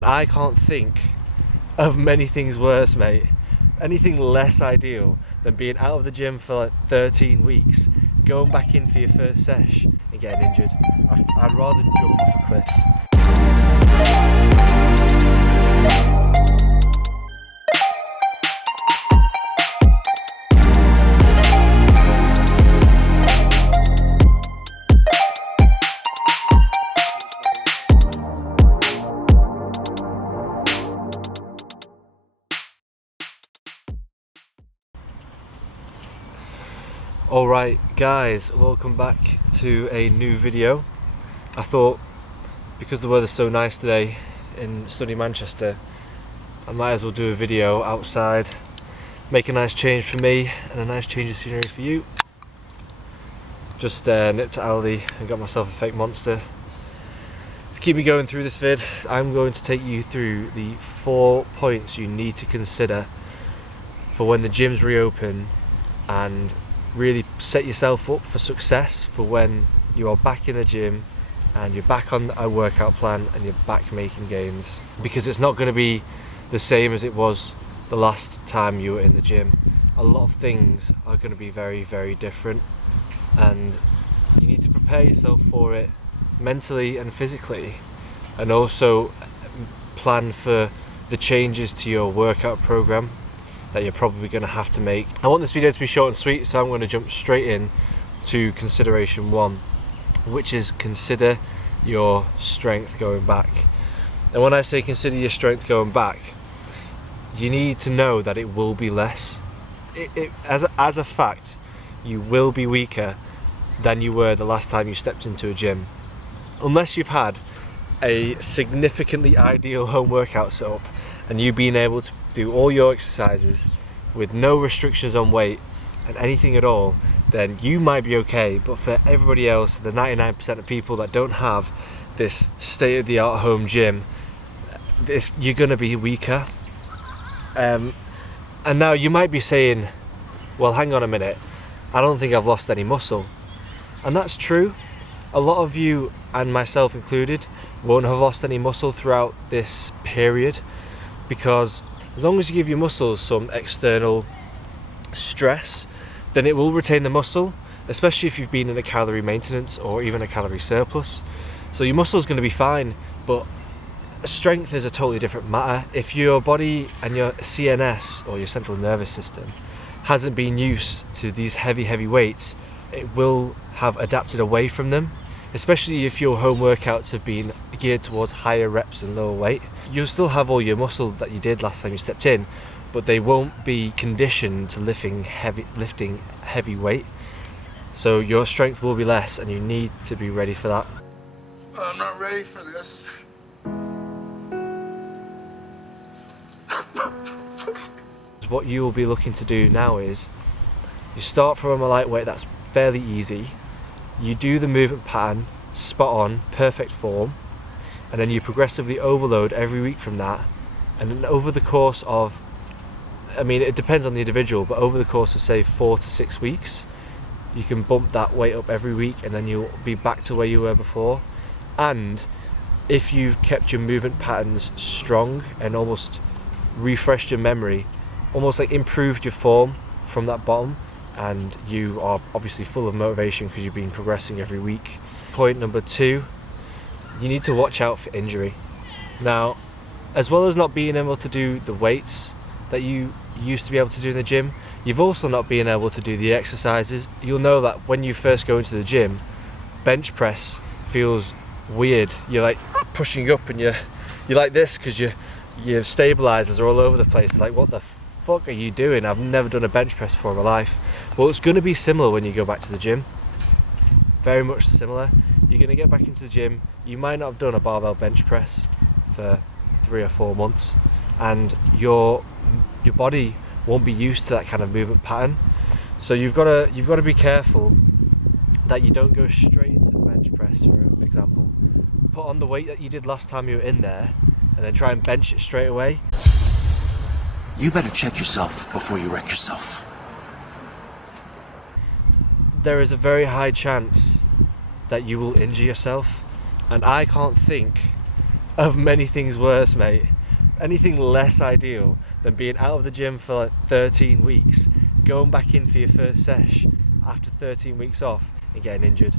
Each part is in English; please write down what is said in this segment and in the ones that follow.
I can't think of many things worse, mate. Anything less ideal than being out of the gym for like 13 weeks, going back in for your first sesh and getting injured. I'd rather jump off a cliff. Alright guys, welcome back to a new video. I thought because the weather's so nice today in sunny Manchester, I might as well do a video outside, make a nice change for me and a nice change of scenery for you. Just nipped to Aldi and got myself a fake monster. To keep me going through this vid, I'm going to take you through the 4 points you need to consider for when the gyms reopen and really set yourself up for success for when you are back in the gym and you're back on a workout plan and you're back making gains, because it's not going to be the same as it was the last time you were in the gym. A lot of things are going to be very, very different, and you need to prepare yourself for it mentally and physically, and also plan for the changes to your workout program that you're probably going to have to make. I want this video to be short and sweet, so I'm going to jump straight in to consideration 1, which is consider your strength going back. And when I say consider your strength going back, you need to know that it will be less. As a fact, you will be weaker than you were the last time you stepped into a gym, unless you've had a significantly ideal home workout set up and you being able to do all your exercises with no restrictions on weight and anything at all. Then you might be okay, but for everybody else, the 99% of people that don't have this state-of-the-art home gym, you're going to be weaker. And now you might be saying, well, hang on a minute, I don't think I've lost any muscle. And that's true. A lot of you, and myself included, won't have lost any muscle throughout this period, because as long as you give your muscles some external stress, then it will retain the muscle, especially if you've been in a calorie maintenance or even a calorie surplus. So your muscle is going to be fine, but strength is a totally different matter. If your body and your CNS, or your central nervous system, hasn't been used to these heavy weights, it will have adapted away from them. Especially if your home workouts have been geared towards higher reps and lower weight. You'll still have all your muscle that you did last time you stepped in, but they won't be conditioned to lifting heavy weight. So your strength will be less, and you need to be ready for that. I'm not ready for this. What you will be looking to do now is you start from a light weight that's fairly easy. You do the movement pattern spot on, perfect form, and then you progressively overload every week from that. And then over the course of, I mean, it depends on the individual, but over the course of say 4 to 6 weeks, you can bump that weight up every week, and then you'll be back to where you were before. And if you've kept your movement patterns strong and almost refreshed your memory, almost like improved your form from that bottom, and you are obviously full of motivation because you've been progressing every week. Point number 2, you need to watch out for injury. Now, as well as not being able to do the weights that you used to be able to do in the gym, you've also not been able to do the exercises. You'll know that when you first go into the gym, bench press feels weird. You're like pushing up and you're like this because your stabilizers are all over the place. Like, what the fuck are you doing? I've never done a bench press before in my life. Well, it's going to be similar when you go back to the gym. Very much similar. You're going to get back into the gym. You might not have done a barbell bench press for 3 or 4 months, and your body won't be used to that kind of movement pattern. So you've got to be careful that you don't go straight into the bench press, for example. Put on the weight that you did last time you were in there, and then try and bench it straight away. You better check yourself before you wreck yourself. There is a very high chance that you will injure yourself, and I can't think of many things worse, mate. Anything less ideal than being out of the gym for like 13 weeks, going back in for your first sesh after 13 weeks off and getting injured.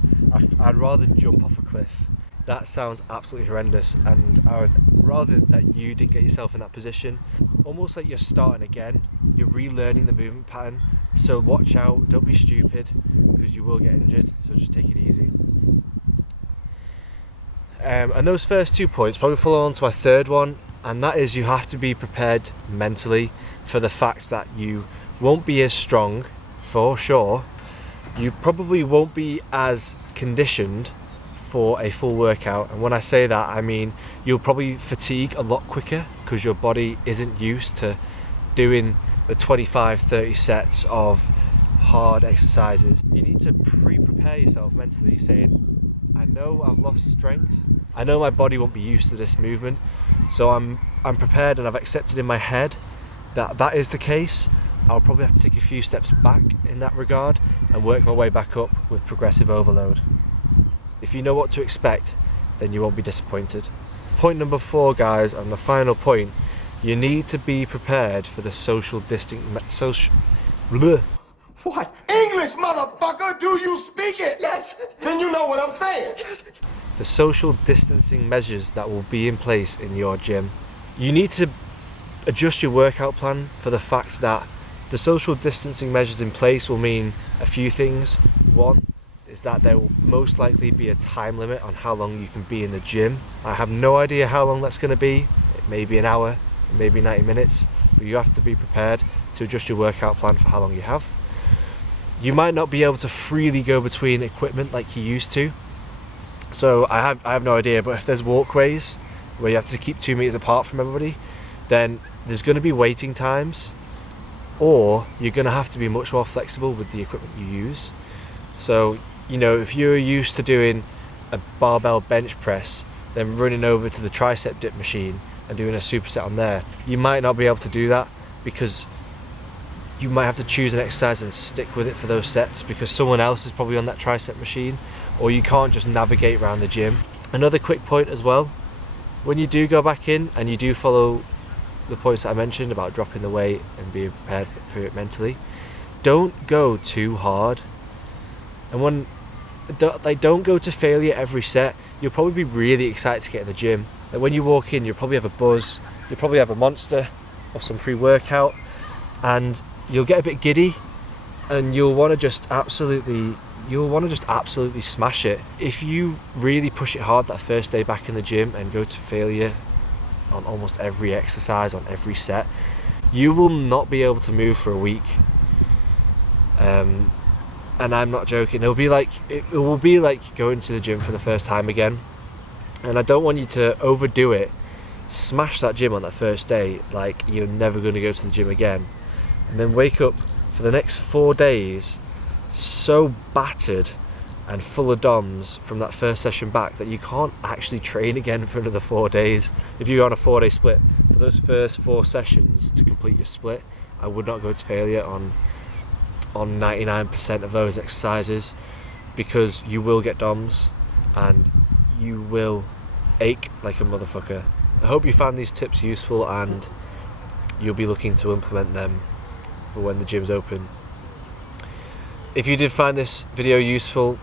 I'd rather jump off a cliff. That sounds absolutely horrendous, and I would rather that you didn't get yourself in that position. Almost like you're starting again, you're relearning the movement pattern. So watch out, don't be stupid, because you will get injured, so just take it easy. And those first 2 points probably follow on to my third one, and that is you have to be prepared mentally for the fact that you won't be as strong, for sure. You probably won't be as conditioned for a full workout, and when I say that, I mean you'll probably fatigue a lot quicker because your body isn't used to doing the 25-30 sets of hard exercises. You need to pre-prepare yourself mentally, saying, I know I've lost strength, I know my body won't be used to this movement, so I'm prepared, and I've accepted in my head that that is the case. I'll probably have to take a few steps back in that regard and work my way back up with progressive overload. If you know what to expect, then you won't be disappointed. Point number 4, guys, and the final point, you need to be prepared for the social distancing. What? English, motherfucker! Do you speak it? Yes! Then you know what I'm saying! Yes! The social distancing measures that will be in place in your gym. You need to adjust your workout plan for the fact that the social distancing measures in place will mean a few things. One is that there will most likely be a time limit on how long you can be in the gym. I have no idea how long that's going to be. It may be an hour, it may be 90 minutes, but you have to be prepared to adjust your workout plan for how long you have. You might not be able to freely go between equipment like you used to. So I have no idea, but if there's walkways where you have to keep 2 meters apart from everybody, then there's going to be waiting times, or you're going to have to be much more flexible with the equipment you use. So, you know, if you're used to doing a barbell bench press, then running over to the tricep dip machine and doing a superset on there, you might not be able to do that because you might have to choose an exercise and stick with it for those sets because someone else is probably on that tricep machine, or you can't just navigate around the gym. Another quick point as well, when you do go back in and you do follow the points that I mentioned about dropping the weight and being prepared for it mentally, don't go too hard. And don't go to failure every set. You'll probably be really excited to get in the gym. Like when you walk in, you'll probably have a buzz, you'll probably have a Monster or some pre-workout, and you'll get a bit giddy, and you'll want to just absolutely smash it. If you really push it hard that first day back in the gym and go to failure on almost every exercise, on every set, you will not be able to move for a week. And I'm not joking. It will be like going to the gym for the first time again. And I don't want you to overdo it, smash that gym on that first day like you're never going to go to the gym again, and then wake up for the next 4 days so battered and full of DOMs from that first session back that you can't actually train again for another 4 days. If you're on a 4-day split, for those first 4 sessions to complete your split, I would not go to failure on 99% of those exercises, because you will get DOMs and you will ache like a motherfucker. I hope you found these tips useful and you'll be looking to implement them for when the gym's open. If you did find this video useful,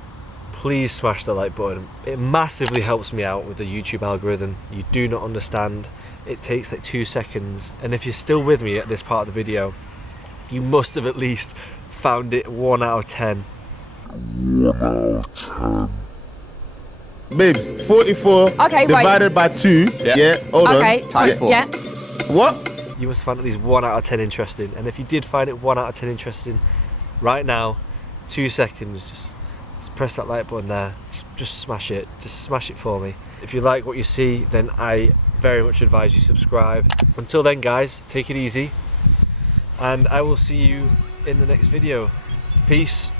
please smash the like button. It massively helps me out with the YouTube algorithm. You do not understand. It takes like 2 seconds, and if you're still with me at this part of the video, you must have at least found it 1 out of 10. 1 out of 10. Babes, 44 divided by 2. Yeah, hold on. Okay, times 4. Yeah. What? You must find at least 1 out of 10 interesting. And if you did find it 1 out of 10 interesting, right now, 2 seconds, just press that like button there. Just smash it. Just smash it for me. If you like what you see, then I very much advise you subscribe. Until then, guys, take it easy, and I will see you in the next video. Peace.